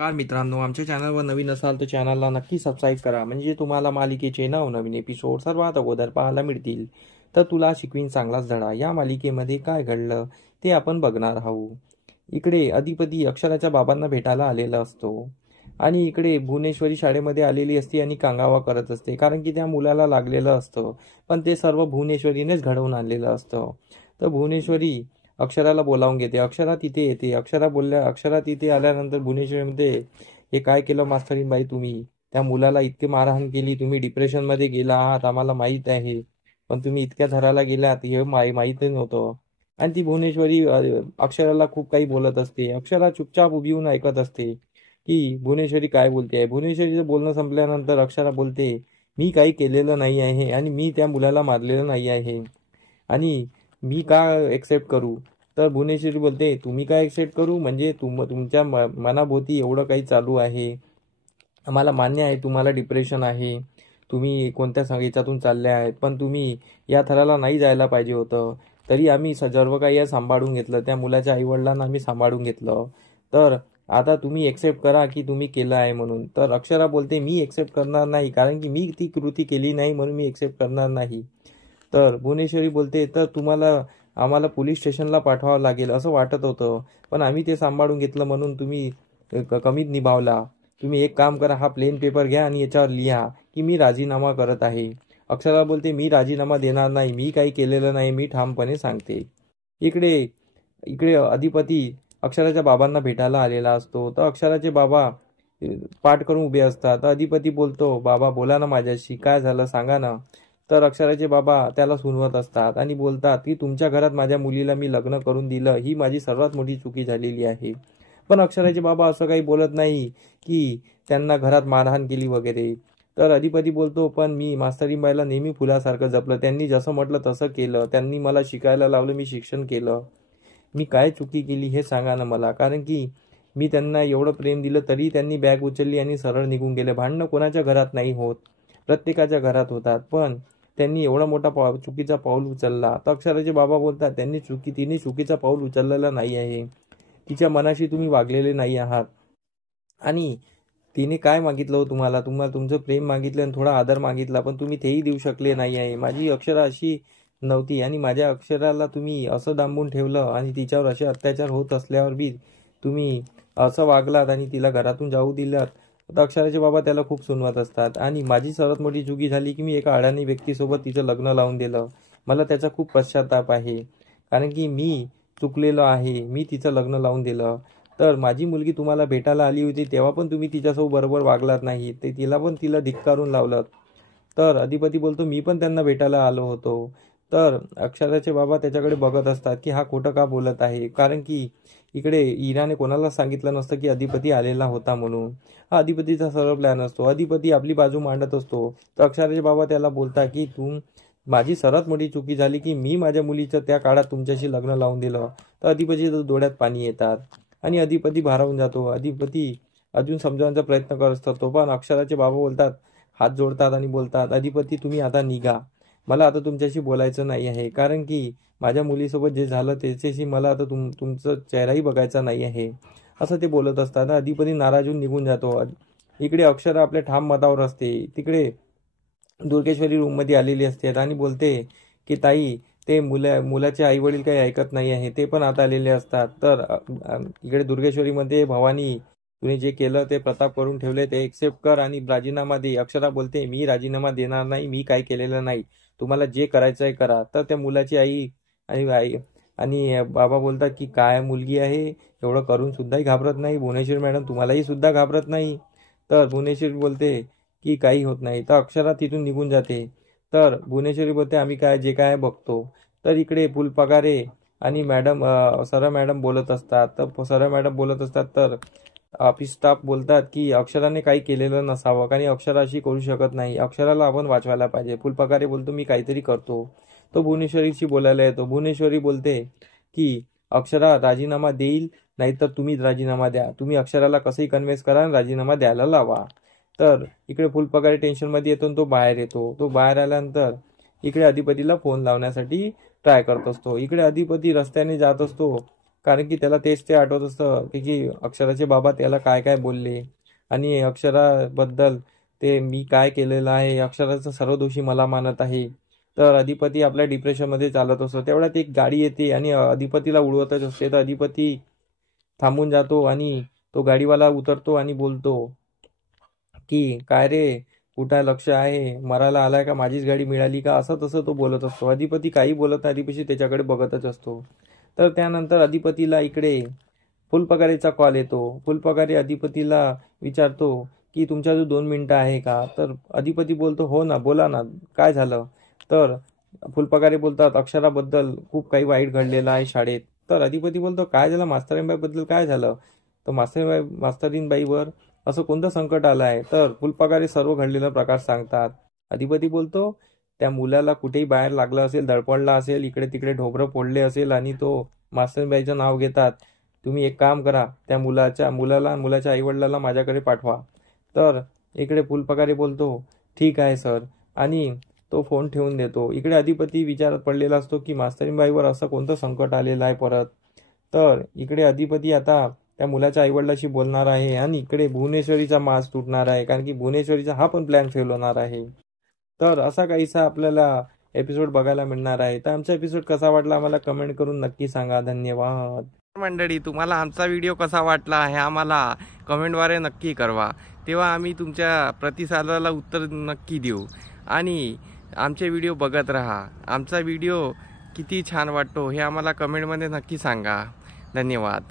नमस्कार मित्रांनो, आमच्या चॅनलवर नवीन असाल तर चॅनलला नक्की सबस्क्राईब करा, म्हणजे तुम्हाला मालिकेचे नवनवीन एपिसोड सर्वात अगोदर पाहायला मिळतील. तर तुला शिकवीन चांगलाच धडा या मालिकेमध्ये काय घडलं ते आपण बघणार आहोत. इकडे अधिपती अक्षराच्या बाबांना भेटायला आलेला असतो आणि इकडे भुवनेश्वरी शाळेमध्ये आलेली असते आणि कांगावा करत असते, कारण की त्या मुलाला लागलेलं असतं. पण ते सर्व भुवनेश्वरीनेच घडवून आणलेलं असतं. तर भुवनेश्वरी अक्षराला बोलावून घेते. अक्षरा तिथे येते. अक्षरा तिथे आल्यानंतर भुवनेश्वरीमध्ये, हे काय केलं मास्तरीन बाई तुम्ही? त्या मुलाला इतकी मारहाण केली, तुम्ही डिप्रेशनमध्ये गेला आहात आम्हाला माहीत आहे, पण तुम्ही इतक्या थराला गेलात हे माहीतच नव्हतं. आणि ती भुवनेश्वरी अक्षराला खूप काही बोलत असते. अक्षरा चुपचाप उभी होऊन ऐकत असते की भुवनेश्वरी काय बोलते आहे. भुवनेश्वरीचं बोलणं संपल्यानंतर अक्षरा बोलते, मी काही केलेलं नाही आहे आणि मी त्या मुलाला मारलेलं नाही आहे आणि मी का एक्सेप्ट करू? तर भुवनेश्वरी बोलते, तुम्ही काय एक्सेप्ट करू म्हणजे तुमच्या मनाभोवती एवढं काही चालू आहे. आम्हाला मान्य आहे तुम्हाला डिप्रेशन आहे, तुम्ही कोणत्या याच्यातून चालले आहेत, पण तुम्ही या थराला नाही जायला पाहिजे होतं. तरी आम्ही सर्व काही सांभाळून घेतलं, त्या मुलाच्या आईवडिलांना आम्ही सांभाळून घेतलं. तर आता तुम्ही एक्सेप्ट करा की तुम्ही केलं आहे म्हणून. तर अक्षरा बोलते, मी एक्सेप्ट करणार नाही, कारण की मी ती कृती केली नाही म्हणून मी एक्सेप्ट करणार नाही. तर भुवनेश्वरी बोलते, तर तुम्हाला आम्हाला पोलीस स्टेशनला पाठवावं लागेल असं वाटत होतं, पण आम्ही ते सांभाळून घेतलं म्हणून तुम्ही कमीत निभावला. तुम्ही एक काम करा, हा प्लेन पेपर घ्या आणि याच्यावर लिहा की मी राजीनामा करत आहे. अक्षरा बोलते, मी राजीनामा देणार नाही, मी काही केलेलं नाही, मी ठामपणे सांगते. इकडे इकडे अधिपती अक्षराच्या बाबांना भेटायला आलेला असतो. तर अक्षराचे बाबा पाठ करून उभे असतात. तर अधिपती बोलतो, बाबा बोला ना माझ्याशी, काय झालं सांगा ना. तर अक्षराचे बाबा त्याला सुनवत असतात आणि बोलतात की तुमच्या घरात माझ्या मुलीला मी लग्न करून दिलं, ही माझी सर्वात मोठी चुकी झालेली आहे. पण अक्षराचे बाबा असं काही बोलत नाही की त्यांना घरात मारहाण केली वगैरे. तर अधिपती बोलतो, पण मी मास्तरीबाईला नेहमी फुलासारखं जपलं, त्यांनी जसं म्हटलं तसं केलं, त्यांनी मला शिकायला लावलं, मी शिक्षण केलं. मी काय चुकी केली हे सांगा ना मला, कारण की मी त्यांना एवढं प्रेम दिलं तरी त्यांनी बॅग उचलली आणि सरळ निघून गेले. भांडणं कोणाच्या घरात नाही होत, प्रत्येकाच्या घरात होतात, पण त्यांनी एवढा मोठा चुकीचा पाऊल उचलला. तर अक्षराचे बाबा बोलतात, तिने चुकीचा पाऊल उचललेला नाही आहे, तिच्या मनाशी तुम्ही वागलेले नाही आहात. आणि तिने काय मागितलं हो तुम्हाला? तुम्हाला तुमचं प्रेम मागितलं आणि थोडा आदर मागितला, पण तुम्ही तेही देऊ शकले नाही आहे. माझी अक्षरा अशी नव्हती आणि माझ्या अक्षराला तुम्ही असं डांबून ठेवलं आणि तिच्यावर असे अत्याचार होत असल्यावर बी तुम्ही असं वागलात आणि तिला घरातून जाऊ दिलात. तर अक्षराचे बाबा त्याला खूप सुनवत असतात आणि माझी सर्वात मोठी चुकी झाली की मी एका अडाणी व्यक्तीसोबत तिचं लग्न लावून दिलं. मला त्याचा खूप पश्चाताप आहे, कारण की मी चुकलेलो आहे, मी तिचं लग्न लावून दिलं. तर माझी मुलगी तुम्हाला भेटायला आली होती तेव्हा पण तुम्ही तिच्यासोबत बरोबर वागलात नाही, ते तिला धिक्कारून लावलं. तर अधिपती बोलतो, मी पण त्यांना भेटायला आलो होतो. तर अक्षराचे बाबा त्याच्याकडे बघत असतात की हा खोटं का बोलत आहे, कारण की इकडे इराने कोणाला सांगितलं नसतं की अधिपती आलेला होता म्हणून. हा अधिपतीचा सर्व प्लॅन असतो. अधिपती आपली बाजू मांडत असतो. तर अक्षराचे बाबा त्याला बोलतात की माझी सर्वात मोठी चुकी झाली की मी माझ्या मुलीचं त्या काळात तुमच्याशी लग्न लावून दिलं. तर अधिपतीच्या डोळ्यात पाणी येतात आणि अधिपती भारावून जातो. अधिपती अजून समजावण्याचा प्रयत्न करत असतो, पण अक्षराचे बाबा बोलतात, हात जोडतात आणि बोलतात, अधिपती तुम्ही आता निघा, मला आता तुमच्याशी बोलायचं नाही आहे, कारण की माझ्या मुलीसोबत जे झालं त्याच्याशी मला आता तुमचा चेहराही बघायचा नाही आहे, असं ते बोलत असतात. अधिपती नाराज होऊन निघून जातो. इकडे अक्षरा आपल्या ठाम मतावर असते. तिकडे दुर्गेश्वरी रूममध्ये आलेली असते आणि बोलते की ताई, ते मुलाचे आई वडील काही ऐकत नाही आहे, ते पण आता आलेले असतात. तर इकडे दुर्गेश्वरीमध्ये, भवानी तुने जे केलं ते प्रताप करून ठेवले ते एक्सेप्ट कर आणि राजीनामा दे. अक्षरा बोलते, मी राजीनामा देणार नाही, मी काय केलेलं नाही, तुम्हाला जे करायचं आहे करा. तर त्या मुलाची आई आणि बाबा बोलतात की काय मुलगी आहे, एवढं करून सुद्धाही घाबरत नाही, भुवनेश्वरी मॅडम तुम्हालाही सुद्धा घाबरत नाही. तर भुवनेश्वरी बोलते की काही होत नाही. तर अक्षरा तिथून निघून जाते. तर भुवनेश्वरी बोलते, आम्ही काय जे काय बघतो. तर इकडे फुलपगारे आणि सरा मॅडम बोलत असतात. तर सरा मॅडम बोलत असतात, तर ऑफिस स्टाफ बोलतात की अक्षराने काही केलेलं नसावं, कारण अक्षरा अशी करू शकत नाही, अक्षराला आपण वाचवायला पाहिजे. फुलपगारे बोलतो, मी काहीतरी करतो. तो भुवनेश्वरीशी बोलायला येतो. भुवनेश्वरी बोलते की अक्षरा राजीनामा देईल, नाहीतर तुम्हीच राजीनामा द्या, तुम्ही अक्षराला कसंही कन्व्हिन्स करा आणि राजीनामा द्यायला लावा. तर इकडे फुलपगारे टेन्शनमध्ये येतो आणि तो बाहेर येतो. तो बाहेर आल्यानंतर इकडे अधिपतीला फोन लावण्यासाठी ट्राय करत असतो. इकडे अधिपती रस्त्याने जात असतो, कारण की त्याला तेच ते आठवत असतं की अक्षराचे बाबा त्याला काय काय बोलले आणि अक्षराबद्दल ते मी काय केलेलं आहे, अक्षराचा सर्व दोषी मला मानत आहे. तर अधिपती आपल्या डिप्रेशनमध्ये चालत असतो. तेवढ्यात एक गाडी येते आणि अधिपतीला उडवतच असते. तर अधिपती थांबून जातो आणि तो गाडीवाला उतरतो आणि बोलतो की काय रे, कुठं लक्ष आहे, मरायला आलाय का, माझीच गाडी मिळाली का, असं तसं तो बोलत असतो. अधिपती काही बोलत नाही, अधिपती त्याच्याकडे बघतच असतो. तर त्यानंतर अधिपतीला इकडे फुलपगारीचा कॉल येतो. फुलपगारी अधिपतीला विचारतो की तुमच्याजवळ 2 मिनिटं आहे का. तर अधिपती बोलतो हो ना, बोला ना, काय झालं. तर फुलपगारी बोलतात अक्षराबद्दल खूप काही वाईट घडलेलं आहे शाळेत. तर अधिपती बोलतो काय झालं, मास्तरीनबाईबद्दल काय झालं. तर मास्तरीनबाईवर असं कोणतं संकट आलं आहे. तर फुलपगारी सर्व घडलेला प्रकार सांगतात. अधिपती बोलतो त्या मुलाला कुठेही बाहेर लागलं असेल, धडपडला असेल, इकडे तिकडे ढोबरं फोडले असेल आणि तो मास्तरीनबाईचं नाव घेतात. तुम्ही एक काम करा, त्या मुलाला मुलाच्या आईवडिलाला माझ्याकडे पाठवा. तर इकडे फुलपगारी बोलतो ठीक आहे सर, आणि तो फोन ठेवून देतो. इकडे अधिपती विचारात पडलेला असतो की मास्तरीनबाईवर असं कोणतं संकट आलेलं आहे परत. तर इकडे अधिपती आता त्या मुलाच्या आईवडिलाशी बोलणार आहे आणि इकडे भुवनेश्वरीचा मास तुटणार आहे, कारण की भुवनेश्वरीचा हा पण प्लॅन फेल होणार आहे. तर असा काहीसा आपल्याला एपिसोड बघायला मिळणार आहे. तर आमचा एपिसोड कसा वाटला आम्हाला कमेंट करून नक्की सांगा. धन्यवाद मंडळी. तुम्हाला आमचा व्हिडिओ कसा वाटला हे आम्हाला कमेंटद्वारे नक्की कळवा. तेव्हा आम्ही तुमच्या प्रतिसादाला उत्तर नक्की देऊ. आणि आमचे व्हिडिओ बघत राहा. आमचा व्हिडिओ किती छान वाटतो हे आम्हाला कमेंटमध्ये नक्की सांगा. धन्यवाद.